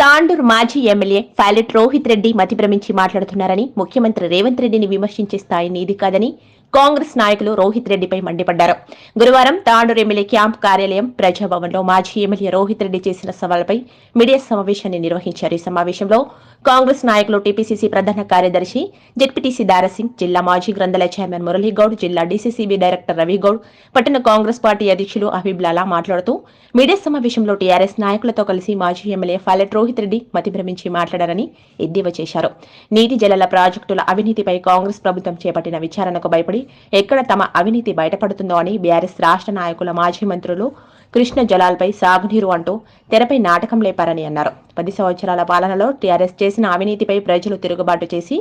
తాండూరు మాజీ MLA pilot Rohit Reddy మతిభ్రమించి మాట్లాడుతున్నారని ముఖ్యమంత్రి రేవంత్ రెడ్డిని విమర్శించే స్థాయి ఇది కాదని కాంగ్రెస్ నాయకులు రోహిత్ రెడ్డిపై మండిపడ్డారు. గురువారం తాండూరు ఎమ్మెల్యే క్యాంప్ కార్యాలయం ప్రజాభవన్లో మాజీ ఎమ్మెల్యే రోహిత్ రెడ్డి చేసిన సవాల్పై మీడియా సమావేశాన్ని నిర్వహించారు. ఈ సమావేశంలో కాంగ్రెస్ నాయకులు టీపీసీసీ ప్రధాన కార్యదర్శి జెడ్పీటీసీ దారాసింగ్ జిల్లా మాజీ గ్రంథాలయ చైర్మన్ మురళీగౌడ్ జిల్లా డీసీసీబీ డైరెక్టర్ రవిగౌడ్ పట్టణ కాంగ్రెస్ పార్టీ అధ్యక్షులు అహబీబ్ లాలా మాట్లాడుతూ మీడియా సమావేశంలో టీఆర్ఎస్ నాయకులతో కలిసి మాజీ ఎమ్మెల్యే ఫాలెట్ రోహిత్ రెడ్డి మతిభ్రమించి మాట్లాడారని ఎద్దేవా చేశారు. నీటి జలాల ప్రాజెక్టుల అవినీతిపై కాంగ్రెస్ ప్రభుత్వం చేపట్టిన విచారణకు భయపడి ఎక్కడ తమ అవినీతి బయటపడుతుందో అని బీఆర్ఎస్ రాష్ట్ర నాయకుల మాజీ మంత్రులు కృష్ణ జలాలపై సాగునీరు అంటూ తెరపై నాటకం లేపారని అన్నారు. పది సంవత్సరాల పాలనలో టీఆర్ఎస్ చేసిన అవినీతిపై ప్రజలు తిరుగుబాటు చేసి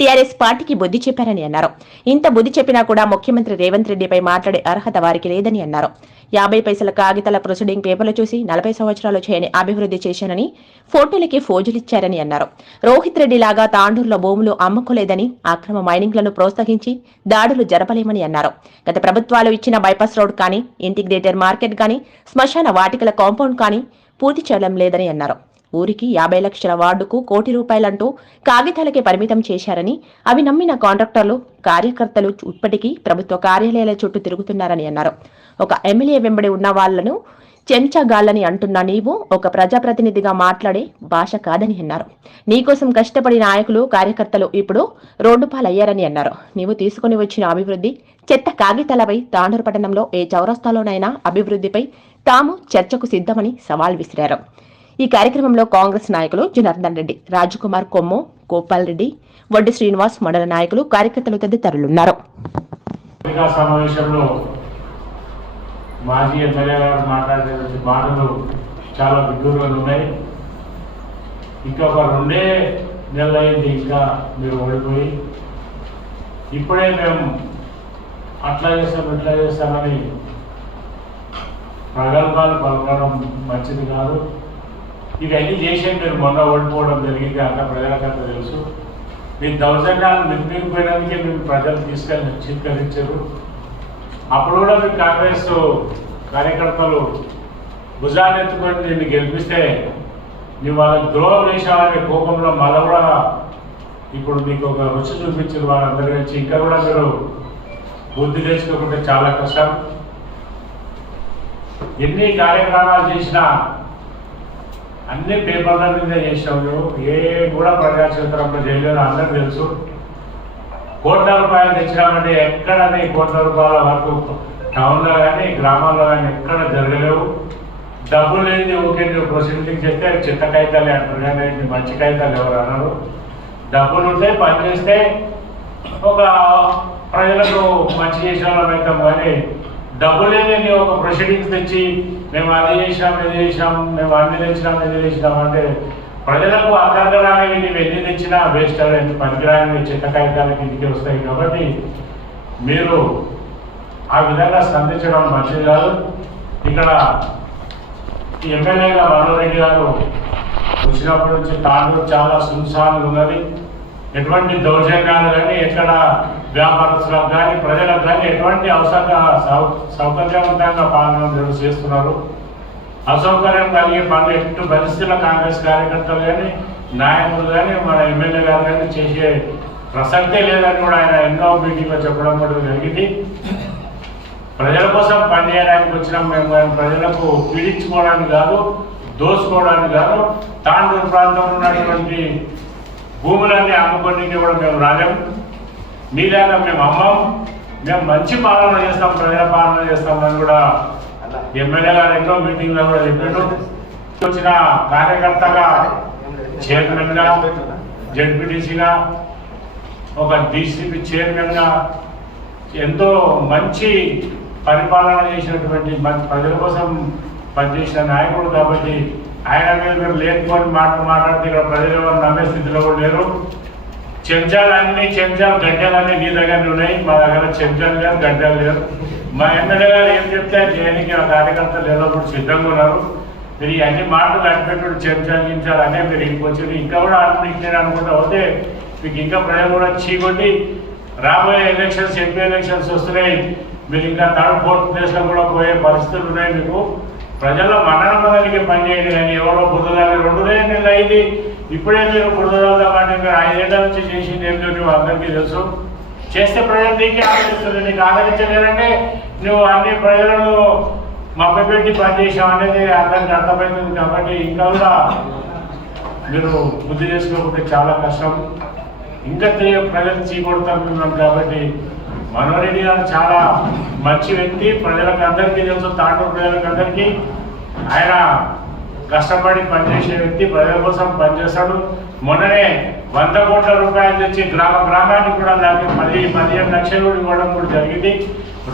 టీఆర్ఎస్ పార్టీకి బుద్ధి చెప్పారని అన్నారు. ఇంత బుద్ధి చెప్పినా కూడా ముఖ్యమంత్రి రేవంత్ రెడ్డిపై మాట్లాడే అర్హత వారికి లేదని అన్నారు. యాభై పైసల కాగితాల ప్రొసీడింగ్ పేపర్లు చూసి నలభై సంవత్సరాలు చేయని అభివృద్ధి చేశానని ఫోటోలకి ఫోజులిచ్చారని అన్నారు. రోహిత్ రెడ్డి లాగా తాండూరులో భూములు అమ్ముకోలేదని అక్రమ మైనింగ్లను ప్రోత్సహించి దాడులు జరపలేమని అన్నారు. గత ప్రభుత్వాలు ఇచ్చిన బైపాస్ రోడ్ కానీ ఇంటిగ్రేటెడ్ మార్కెట్ కానీ శ్మశాన వాటికల కాంపౌండ్ కానీ పూర్తి చేయడం లేదని అన్నారు. ఊరికి యాభై లక్షల వార్డుకు కోటి రూపాయలంటూ కాగితాలకే పరిమితం చేశారని అవి నమ్మిన కాంట్రాక్టర్లు కార్యకర్తలు ఇప్పటికీ ప్రభుత్వ కార్యాలయాల చుట్టూ తిరుగుతున్నారని అన్నారు. ఒక ఎమ్మెల్యే వెంబడి ఉన్న వాళ్ళను చెంచగాళ్ళని అంటున్న నీవు ఒక ప్రజాప్రతినిధిగా మాట్లాడే భాష కాదని అన్నారు. నీకోసం కష్టపడి నాయకులు కార్యకర్తలు ఇప్పుడు రోడ్డు పాలయ్యారని అన్నారు. నీవు తీసుకుని వచ్చిన అభివృద్ధి చెత్త కాగితాలపై తాండూరు పట్టణంలో ఏ చౌరస్తాలోనైనా అభివృద్ధిపై తాము చర్చకు సిద్ధమని సవాల్ విసిరారు. ఈ కార్యక్రమంలో కాంగ్రెస్ నాయకులు జనార్దన్ రెడ్డి రాజకుమార్ కొమ్ము గోపాల్ రెడ్డి వడ్డి శ్రీనివాస్ మండల నాయకులు కార్యకర్తలు తదితరులున్నారు. సమావేశంలో మాజీ ఎమ్మెల్యే గారు మాట్లాడేటువంటి మాటలు చాలా విడ్డూరంగా ఉన్నాయి. ఇంకా ఒక రెండే నెలలైంది ఇంకా మీరు ఓడిపోయి. ఇప్పుడే మేము అట్లా చేస్తాం ఇట్లా చేస్తామని ప్రగల్భాలు పలకడం మంచిది కాదు. ఇవన్నీ చేసే మీరు మొన్న ఓడిపోవడం జరిగింది అంత ప్రజలకంతా తెలుసు. మీ దౌర్జన్యాలు నిర్మిపోయినందుకే మీరు ప్రజలు తీసుకెళ్ళి చిత్కరించారు. అప్పుడు కూడా మీ కాంగ్రెస్ కార్యకర్తలు భుజాన్ని ఎత్తుకొని నిన్ను గెలిపిస్తే నీ వాళ్ళకి ద్రోహం చేసామనే కోపంలో మళ్ళీ కూడా ఇప్పుడు మీకు ఒక రుచి చూపించిన వాళ్ళందరి నుంచి ఇంకా కూడా మీరు బుద్ధి తెచ్చుకోకుంటే చాలా కష్టం. ఎన్ని కార్యక్రమాలు చేసినా అన్ని పేపర్ల మీద చేసాము ఏ కూడా ప్రజాక్షేత్రంలో చేయలేదు అందరూ తెలుసు. కోట్ల రూపాయలు తెచ్చినామంటే ఎక్కడని కోట్ల రూపాయల వరకు టౌన్లో కానీ గ్రామాల్లో కానీ ఎక్కడ జరగలేవు. డబ్బులు లేని ఓకే నువ్వు ప్రొసీడింగ్ చేస్తే చిత్త కాగితాలే అంటారు కానీ ఇది మంచి కాగితాలు ఎవరు అన్నారు డబ్బులు ఉంటే పని చేస్తే ఒక ప్రజలకు మంచి చేసిన అవుతాం కానీ డబ్బు లేదని ఒక ప్రొసీడింగ్స్ తెచ్చి మేము అది చేసినాం ఇది చేసినాం మేము అన్ని తెచ్చినాం ఇది చేసినాం అంటే ప్రజలకు అకర్గరానివి ఇది వెళ్ళి తెచ్చినా వేస్ట్ అనేది పనికిరాని చెత్త కాగితాలకి ఇంటికి వస్తాయి కాబట్టి మీరు ఆ విధంగా స్పందించడం మంచిది కాదు. ఇక్కడ ఎమ్మెల్యేగా మనోరెడ్డి గారు వచ్చినప్పటి నుంచి తాండూరు చాలా సున్సాలు ఉన్నది. ఎటువంటి దౌర్జన్యాలు కానీ ఎక్కడ వ్యాపారస్తులకు కానీ ప్రజలకు కానీ ఎటువంటి అవసరంగా సౌ సౌకర్యవంతంగా పాలన చేస్తున్నారు. అసౌకర్యం కలిగే పనులు ఎటు పరిస్థితుల్లో కాంగ్రెస్ కార్యకర్తలు కానీ నాయకులు కానీ మన ఎమ్మెల్యే గారు కానీ చేసే ప్రసక్తే లేదని కూడా ఆయన ఎన్నో మీటింగ్లో చెప్పడం కూడా జరిగింది. ప్రజల కోసం పనిచేయడానికి వచ్చినాం మేము కానీ ప్రజలకు పీడించుకోవడానికి కాదు దోసుకోవడానికి కాదు తాండూరు ప్రాంతంలో ఉన్నటువంటి భూములన్నీ అమ్ముకొని కూడా మేము రాలేము. మీలాగా మేము అమ్మం మేము మంచి పాలన చేస్తాం ప్రజల పాలన చేస్తామని కూడా ఎమ్మెల్యే గారు ఎన్నో మీటింగ్లో కూడా చెప్పాడు వచ్చిన కార్యకర్తగా చైర్మన్గా జడ్పీటీసీగా ఒక డీసీపీ చైర్మన్గా ఎంతో మంచి పరిపాలన చేసినటువంటి మంచి ప్రజల కోసం పనిచేసిన నాయకుడు కాబట్టి ఆయన మీద మీరు లేకపోని మాట మాట్లాడితే ఇక్కడ ప్రజలు ఎవరు నమ్మే స్థితిలో కూడా లేరు. చెంచాలన్నీ చెంచాలు గడ్డలన్నీ నీ దగ్గర ఉన్నాయి. మా దగ్గర చెంచాలు లేరు గడ్డలు లేరు మా ఎమ్మెల్యే గారు ఏం చెప్తే చేయడానికి ఆ కార్యకర్తలు ఎల్లప్పుడు సిద్ధంగా ఉన్నారు. మీరు అన్ని మాటలు కనిపెట్టుడు చెంచాలు మీరు ఇంటికి ఇంకా కూడా అనుకుంటే అనుకుంటా. పోతే మీకు ఇంకా ప్రజలు కూడా చీకొట్టి రాబోయే ఎలక్షన్స్ ఎంపీ ఎలక్షన్స్ వస్తున్నాయి. మీరు ఇంకా థర్డ్ ఫోర్త్ ప్లేస్లో కూడా పోయే పరిస్థితులు ఉన్నాయి మీకు. ప్రజల మన్ననమదానికి పనిచేయండి కానీ ఎవరో బురదదాలి రెండు నెలలు అయింది. ఇప్పుడే మీరు బురదదామంటే మీరు ఐదేళ్ళ నుంచి చేసింది ఏం అందరికీ తెలుసు. చేస్తే ప్రజలు నీకే ఆదరిస్తుంది. నీకు ఆదరించలేదంటే నువ్వు అన్ని ప్రజలను మభ్యపెట్టి పనిచేసావు అనేది అందరికి అర్థమైంది కాబట్టి ఇంకా కూడా మీరు బుద్ధి చేసుకోకుంటే చాలా కష్టం. ఇంకా తెలియ ప్రజలు చీకొడుతున్నాం కాబట్టి మనోరెడ్డి గారు చాలా మంచి వ్యక్తి. ప్రజలకు అందరికీ తెలుసు తాండూరు ప్రజలకు అందరికీ. ఆయన కష్టపడి పనిచేసే వ్యక్తి ప్రజల కోసం పనిచేస్తాడు. మొన్ననే వంద కోట్ల రూపాయలు తెచ్చి గ్రామ గ్రామానికి కూడా దాన్ని పది పదిహేను లక్షలు ఇవ్వడం కూడా జరిగింది.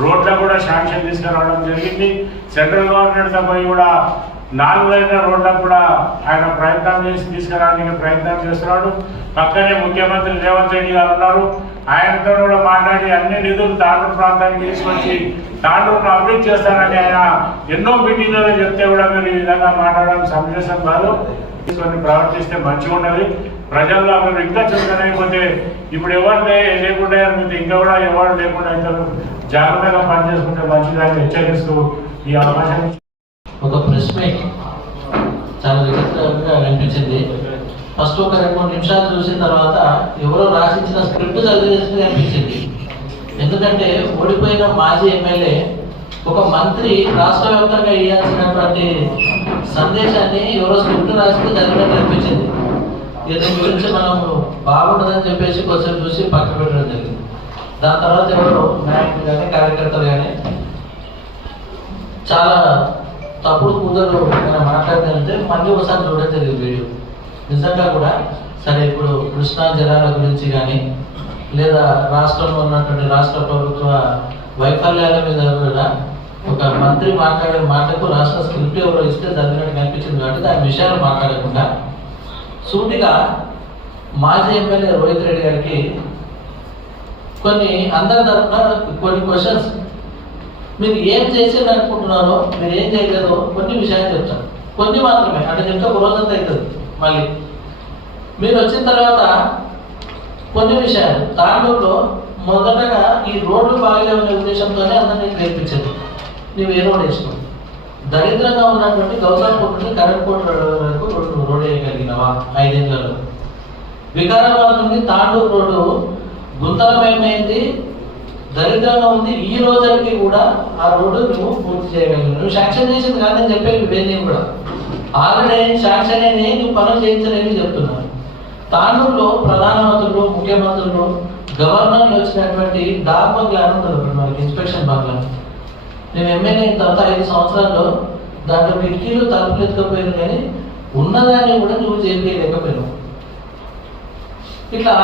రోడ్లకు కూడా శాంక్షన్ తీసుకురావడం జరిగింది. సెంట్రల్ గవర్నమెంట్తో పోయి కూడా నాలుగు రోడ్లకు కూడా ఆయన ప్రయత్నం చేసి తీసుకురావడానికి ప్రయత్నం చేస్తున్నాడు. పక్కనే ముఖ్యమంత్రి రేవంత్ రెడ్డి గారు ఉన్నారు. ఆయనతో కూడా మాట్లాడి అన్ని నిధులు తాండూరు ప్రాంతానికి తీసుకొచ్చి తాండూరును అభివృద్ధి చేస్తానని ఆయన ఎన్నో మీటింగ్లలో చెప్తే కూడా మీరు ఈ విధంగా మాట్లాడడం సమంజసం కాదు. తీసుకొని ప్రవర్తిస్తే మంచిగా ఉన్నది ప్రజల్లో మీరు ఇంకా చురుకనైపోతే ఇప్పుడు ఎవరు లేకుండా మీరు ఇంకా కూడా ఎవరు లేకుండా అవుతారు జాగ్రత్తగా పనిచేసుకుంటే మంచిదని హెచ్చరిస్తూ ఈ అవకాశం ఒక ప్రశ్న చాలా విచిత్రంగా అనిపించింది ఫస్ట్ ఒక రెండు మూడు నిమిషాలు చూసిన తర్వాత ఎవరో రాసించిన స్క్రిప్ట్ చదివేసినట్టు అనిపించింది. ఎందుకంటే ఓడిపోయిన మాజీ ఎమ్మెల్యే ఒక మంత్రి రాష్ట్ర వ్యాప్తంగా ఇవ్వాల్సినటువంటి సందేశాన్ని ఎవరో స్క్రిప్ట్ రాసి చదివినట్టు అనిపించింది. దీని గురించి మనం బాగుంటుందని చెప్పేసి కొంచెం చూసి పక్క పెట్టడం జరిగింది. దాని తర్వాత ఎవరు నాయకులు కానీ కార్యకర్తలు కానీ చాలా తప్పుడు కూతురు మనం మాట్లాడితే మళ్ళీ ఒకసారి చూడడం జరిగింది వీడియో. నిజంగా కూడా సరే ఇప్పుడు కృష్ణా జలాల గురించి కానీ లేదా రాష్ట్రంలో ఉన్నటువంటి రాష్ట్ర ప్రభుత్వ వైఫల్యాల మీద కూడా ఒక మంత్రి మాట్లాడే మాటకు రాష్ట్ర స్క్రిప్ట్ ఎవరో ఇస్తే చదివినట్టు కనిపించింది కాబట్టి దాని విషయాలు మాట్లాడకుండా సూటిగా మాజీ ఎమ్మెల్యే రోహిత్ రెడ్డి గారికి కొన్ని అందరి తరఫున కొన్ని క్వశ్చన్స్ మీరు ఏం చేసేది అనుకుంటున్నారో మీరు ఏం చేయలేదో కొన్ని విషయాలు చెప్తాను. కొన్ని మాత్రమే. అంటే చెప్తే ఒక రోజంతా అవుతుంది మళ్ళీ. మీరు వచ్చిన తర్వాత కొన్ని విషయాలు. తాండూరులో మొదటగా ఈ రోడ్లు బాగలేవనే ఉద్దేశంతోనే అందరినీ నేర్పించారు నువ్వు ఏ రోడ్ వేసినావు దరిద్రంగా ఉన్నటువంటి గౌతమ్ కోట నుండి కరెంట్ కోట వరకు రోడ్డు రోడ్ వేయగలిగినవా? ఐదేళ్ళలో. వికారాబాద్ నుండి తాండూరు రోడ్డు గుంతలమయమైంది దరిద్రంగా ఉంది. ఈ రోజుకి కూడా ఆ రోడ్డు నువ్వు పూర్తి చేయగలిగినావు. నువ్వు శాంక్షన్ చేసింది కాదని చెప్పేవి వెళ్ళి కూడా. ఆల్రెడీ శాంక్షన్ అయినా నువ్వు పనులు చేయించలేని చెప్తున్నాను. తాండూరులో ప్రధానమంత్రులు ముఖ్యమంత్రులు గవర్నర్లు వచ్చినటువంటి డాక్ బంగ్లా అని ఉంటుంది మనకి ఇన్స్పెక్షన్ బంగ్లా నేను ఎమ్మెల్యే అయిన తర్వాత ఐదు సంవత్సరాల్లో దాంట్లో కిటికీలు తలుపులు ఎత్తుకపోయాను కానీ ఉన్నదాన్ని కూడా నువ్వు చేయలేకపోయాను ఇట్లా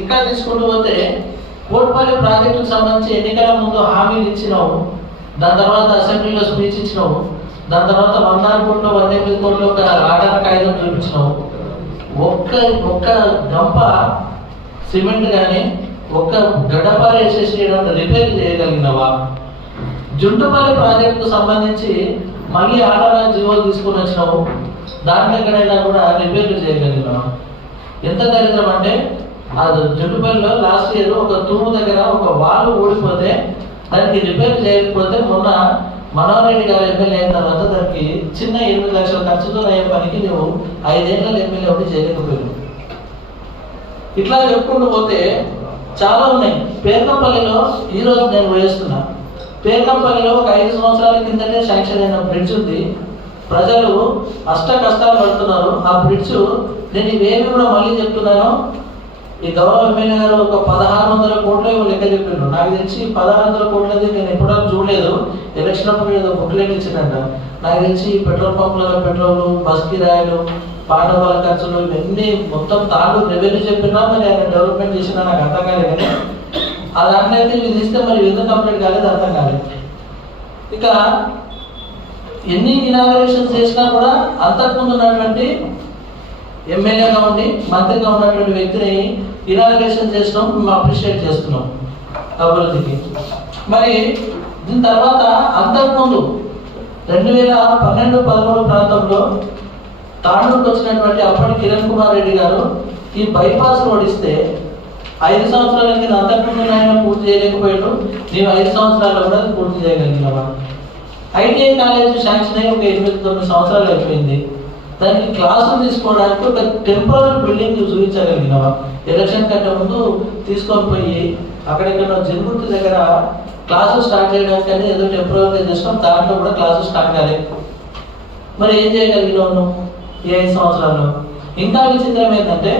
ఇంకా తీసుకుంటూ పోతే కోట్పల్లి ప్రాజెక్టుకు సంబంధించి ఎన్నికల ముందు హామీలు ఇచ్చినావు. దాని తర్వాత అసెంబ్లీలో స్పీచ్ ఇచ్చినావు. దాని తర్వాత వందల కోట్లు వంద ఎనిమిది కోట్లు ఒక ఆటల కాగితం చూపించినావు. ఒక్క ఒక్క గంప సిమెంట్ కానీ ఒక్క గడప వేసేసి రిపేర్ చేయగలిగినవా? జుంటుపల్లి ప్రాజెక్టుకు సంబంధించి మళ్ళీ ఆర్డర్ జీవోలు తీసుకుని వచ్చినాము. దాంట్లో ఎక్కడైనా కూడా రిపేర్లు చేయగలిగినావు ఎంత దరిద్రం అంటే ఆ జుట్టుపల్లిలో లాస్ట్ ఇయర్ ఒక తూము దగ్గర ఒక వాల్ ఊడిపోతే దానికి రిపేర్ చేయకపోతే మొన్న మనోహరెడ్డి గారు ఎమ్మెల్యే అయిన తర్వాత దానికి చిన్న ఎనిమిది లక్షల ఖర్చుతో అయ్యే పనికి నువ్వు ఐదేళ్ళ ఎమ్మెల్యే ఒకటి చేయలేకపోయావు ఇట్లా చెప్పుకుంటూ పోతే చాలా ఉన్నాయి. పేర్లపల్లిలో ఈ రోజు నేను వేస్తున్నా పేర్కంపల్లిలో ఒక ఐదు సంవత్సరాల కిందనే శాంక్షన్ అయిన బ్రిడ్జ్ ఉంది. ప్రజలు అష్ట కష్టాలు పడుతున్నారు. ఆ బ్రిడ్జ్ నేను ఇవేమి కూడా మళ్ళీ చెప్తున్నాను. ఈ గౌరవ ఎమ్మెల్యే గారు ఒక పదహారు వందల కోట్లు లెక్క చెప్పిండు. నాకు తెలిసి పదహారు వందల కోట్లది నేను ఎప్పుడూ చూడలేదు. ఎలక్షన్ అప్పుడు ఏదో బుక్లెట్ ఇచ్చిందంట నాకు తెలిసి పెట్రోల్ పంపులలో పెట్రోల్ బస్ కిరాయిలు పాఠశాల ఖర్చులు ఇవన్నీ మొత్తం తాను రెవెన్యూ చెప్పినా మరి ఆయన డెవలప్మెంట్ చేసినా నాకు అర్థం కాలేదు. కానీ ఆ దాంట్లో అయితే ఇది ఇస్తే మరి ఎందుకు కంప్లీట్ కాలేదు అర్థం కాలేదు. ఇక ఎన్ని ఇనాగరేషన్స్ చేసినా కూడా అంతకుముందు ఉన్నటువంటి ఎమ్మెల్యేగా ఉండి మంత్రిగా ఉన్నటువంటి వ్యక్తిని ఇనాగరేషన్ చేసినాం మేము అప్రిషియేట్ చేస్తున్నాం అభివృద్ధికి. మరి దీని తర్వాత అంతకుముందు రెండు వేల పన్నెండు పదమూడు ప్రాంతంలో తాండూరుకు వచ్చినటువంటి అప్పటి కిరణ్ కుమార్ రెడ్డి గారు ఈ బైపాస్ రోడ్ ఇస్తే ఐదు సంవత్సరాల కింద అంతకుముందు ఆయన పూర్తి చేయలేకపోయాడు. నేను ఐదు సంవత్సరాల్లో కూడా అది పూర్తి చేయగలిగినావా ఐటీఐ కాలేజ్ శాంక్షన్ అయ్యి ఒక ఎనిమిది తొమ్మిది సంవత్సరాలు అయిపోయింది. దానికి క్లాసులు తీసుకోవడానికి ఒక టెంపరీ బిల్డింగ్ చూపించగలిగినావా ఎలక్షన్ కంటే ముందు తీసుకొని పోయి అక్కడెక్కడ జరుగుతు దగ్గర క్లాసులు స్టార్ట్ చేయడానికి అని ఏదో టెంపరీగా చేసినాం దాంట్లో కూడా క్లాసులు స్టార్ట్ కాలేదు మరి ఏం చేయగలిగినావు నువ్వు ఈ ఐదు సంవత్సరాల్లో? ఇంకా విచిత్రం ఏంటంటే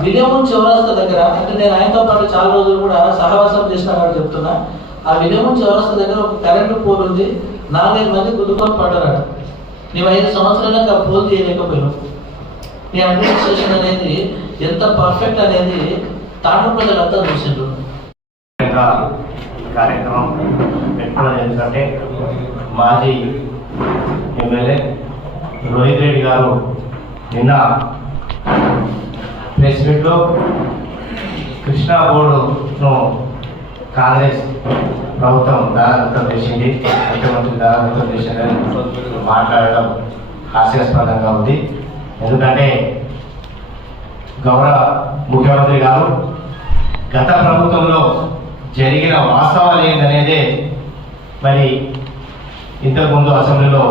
విలియమన్ చౌరస్తా దగ్గర అంటే నేను ఆయనతో పాటు చాలా రోజులు కూడా సహవాసం చేసిన వాడు చెప్తున్నా. ఆ విలియమన్ చౌరస్తా దగ్గర ఒక కరెంటు పోల్ ఉంది. నాలుగైదు మంది గుద్దుకొని పడ్డారు నీవు ఐదు సంవత్సరాలకు ఆ పోల్ తీయలేకపోయినావు నీ అడ్మినిస్ట్రేషన్ అనేది ఎంత పర్ఫెక్ట్ అనేది తాను ప్రజలంతా చూసిండ్రు. కార్యక్రమం పెట్టుకోవడం ఎందుకంటే మాజీ ఎమ్మెల్యే రోహిత్ రెడ్డి గారు నిన్న ప్రెస్ మీట్లో కృష్ణా బోర్డును కాంగ్రెస్ ప్రభుత్వం దారాదత్తం చేసింది. ముఖ్యమంత్రి దారాదత్తం చేసిందని మాట్లాడడం హాస్యాస్పదంగా ఉంది. ఎందుకంటే గౌరవ ముఖ్యమంత్రి గారు గత ప్రభుత్వంలో జరిగిన వాస్తవాలు ఏంటనేదే మరి ఇంతకుముందు అసెంబ్లీలో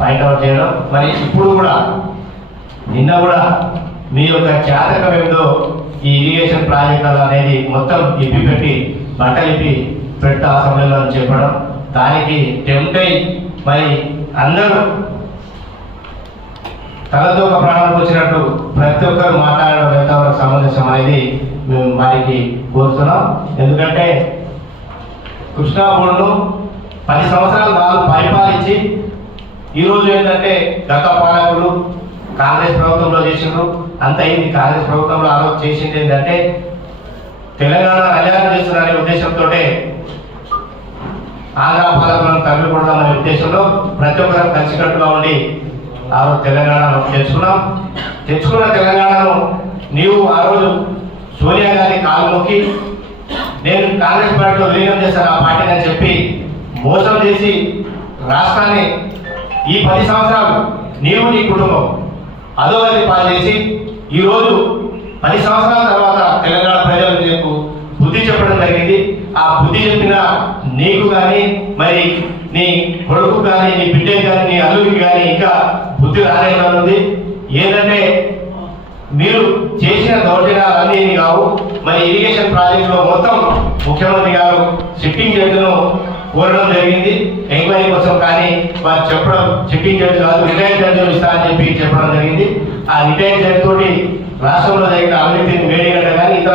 పాయింట్అవుట్ చేయడం. మరి ఇప్పుడు కూడా నిన్న కూడా మీ యొక్క జాతకం ఏమిటో ఈ ఇరిగేషన్ ప్రాజెక్టులు అనేది మొత్తం ఇప్పి పెట్టి బట్టలు పెట్ట అసెంబ్లీలో అని చెప్పడం. దానికి టెంప్ట్ అయి మరి అందరూ తలతో ఒక ప్రాణానికి వచ్చినట్టు ప్రతి ఒక్కరు మాట్లాడడం ఎంతవరకు సమంజసం అనేది మేము వారికి కోరుతున్నాం. ఎందుకంటే కృష్ణా బోర్డును పది సంవత్సరాలు వాళ్ళు పరిపాలించి ఈరోజు ఏంటంటే గత పాలకులు కాంగ్రెస్ ప్రభుత్వంలో చేసినారు అంత అయింది కాంగ్రెస్ ప్రభుత్వంలో ఆలోచన చేసింది ఏంటంటే తెలంగాణ కళ్యాణం చేస్తున్నారనే ఉద్దేశంతో ఆంధ్ర పాలకులను తమిళపడదామనే ఉద్దేశంలో ప్రతి ఒక్కరు కలిసికట్టుగా ఉండి ఆ రోజు తెలంగాణను తెచ్చుకున్నాం. తెచ్చుకున్న తెలంగాణను నీవు ఆ రోజు సోనియా గాంధీ కాలు నొక్కి నేను కాంగ్రెస్ పార్టీలో విలీనం చేశాను ఆ పార్టీని అని చెప్పి మోసం చేసి రాష్ట్రాన్ని ఈ పది సంవత్సరాలు నీవు నీ కుటుంబం అధోగతి పాలు చేసి ఈరోజు పది సంవత్సరాల తర్వాత తెలంగాణ ప్రజలు నీకు బుద్ధి చెప్పడం జరిగింది. ఆ బుద్ధి చెప్పిన నీకు కానీ మరి నీ కొడుకు కానీ నీ బిడ్డకి కానీ నీ అల్లుడికి కానీ ఇంకా బుద్ధి ఉంది. ఏంటంటే మీరు చేసిన దౌర్జన్యాలన్నీ కావు. మరి ఇరిగేషన్ ప్రాజెక్టులో మొత్తం ముఖ్యమంత్రి గారు సిట్టింగ్ జడ్జిను కోరడం జరిగింది. ఎంక్వైరీ కోసం కానీ వారు చెప్పడం చెప్పించేది కాదు రిటైర్ జడ్జిలు ఇస్తా అని చెప్పి చెప్పడం జరిగింది. ఆ రిటైర్ జడ్జి తోటి రాష్ట్రంలో జరిగిన అవినీతిని వేడిగడ్డ కానీ ఇతర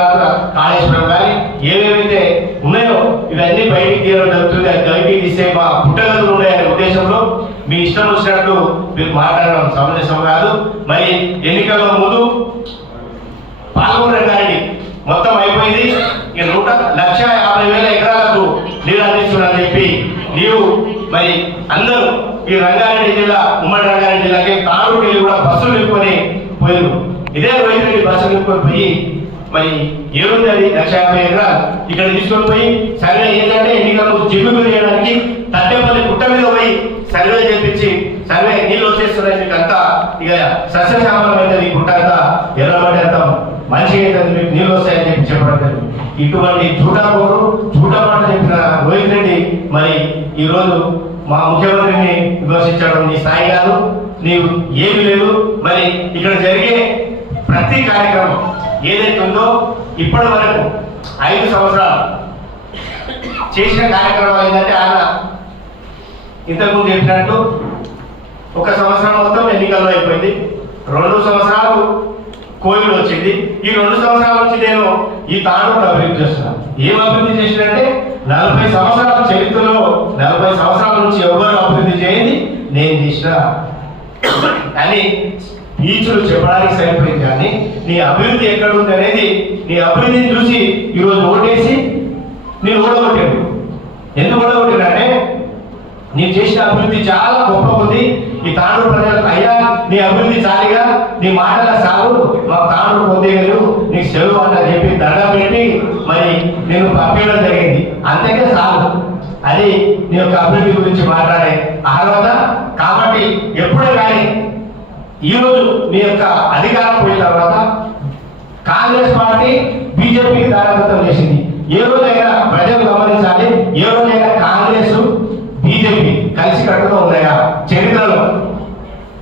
కాళేశ్వరం కానీ ఏవేవైతే ఉన్నాయో ఇవన్నీ బయటికి తీయడం జరుగుతుంది. అది బయటికి తీసే మా పుట్టగదులు ఉన్నాయనే ఉద్దేశంలో మీ ఇష్టం వచ్చినట్టు మీరు మాట్లాడడం సమంజసం కాదు. మరి ఎన్నికల ముందు పాల్గొనడం గారిని మొత్తం అయిపోయింది ఇక నూట లక్ష యాభై వేల ఎకరాలకు నీరు అందిస్తున్నారని చెప్పి నీవు మరి అందరూ ఈ రంగారెడ్డి జిల్లా ఉమ్మడి రంగారెడ్డి జిల్లాకి తాను కూడా బస్సులు నింపుకొని పోయారు ఇదే రోహిత్ రెడ్డి బస్సు పోయి మరి ఏముంది అది? లక్ష యాభై ఎకరాలు. ఇక్కడ తీసుకొని పోయి సర్వే ఏంటంటే ఎన్నికలకు జిమ్ము చేయడానికి తట్టేపల్లి గుట్ట మీద పోయి సర్వే చేపించి సర్వే నీళ్ళు వచ్చేస్తున్నాయి మీకు అంతా ఇక సస్యశ్యామలం అవుతుంది గుట్ట అంతా ఎర్రబడి అంతా మంచిగా అవుతుంది మీకు నీళ్ళు వస్తాయని చెప్పి చెప్పడం ఇటువంటి చూడకూడదు చూడమాట చెప్పిన రోహిత్ రెడ్డి మరి ఈ రోజు మా ముఖ్యమంత్రిని విమర్శించడం నీ స్థాయి కాదు నీవు ఏమీ లేదు. మరి ఇక్కడ జరిగే ప్రతి కార్యక్రమం ఏదైతే ఉందో ఇప్పటి వరకు ఐదు సంవత్సరాలు చేసిన కార్యక్రమం ఏంటంటే ఆయన ఇంతకుముందు చెప్పినట్టు ఒక సంవత్సరం మొత్తం ఎన్నికల్లో అయిపోయింది. రెండు సంవత్సరాలు కోవిడ్ వచ్చింది. ఈ రెండు సంవత్సరాల నుంచి నేను ఈ తాను అభివృద్ధి చేస్తున్నాను. ఏం అభివృద్ధి చేసినంటే నలభై సంవత్సరాల చరిత్రలో నలభై సంవత్సరాల నుంచి ఎవరు అభివృద్ధి చేయండి? నేను చేసిన. అని బీచ్లు చెప్పడానికి సరిపోయింది కానీ నీ అభివృద్ధి ఎక్కడ ఉంది అనేది నీ అభివృద్ధిని చూసి ఈరోజు ఓటేసి నేను ఓడగొట్టాను. ఎందుకు ఓడగొట్టానంటే నేను చేసిన అభివృద్ధి చాలా గొప్ప ఉంది. ఈ తాండూరు ప్రజలకు అయ్యా నీ అభివృద్ధి చాలిగా నీ మాటల సాగు మా తాండూరు పొందేయలు నీకు సెలవు అని చెప్పి దండం పెట్టి మరి నేను పంపించడం జరిగింది. అంతకే సాగు. అది నీ యొక్క అభివృద్ధి గురించి మాట్లాడే అర్హత. కాబట్టి ఎప్పుడే కానీ ఈరోజు నీ యొక్క అధికారం పోయిన తర్వాత కాంగ్రెస్ పార్టీ బీజేపీకి దారాదత్తం చేసింది. ఏ రోజైనా ప్రజలు గమనించాలి. ఏ రోజైనా కాంగ్రెస్ బీజేపీ కలిసి కట్టుగా ఉన్నాయి ఈరోజు గత పది సంవత్సరాలు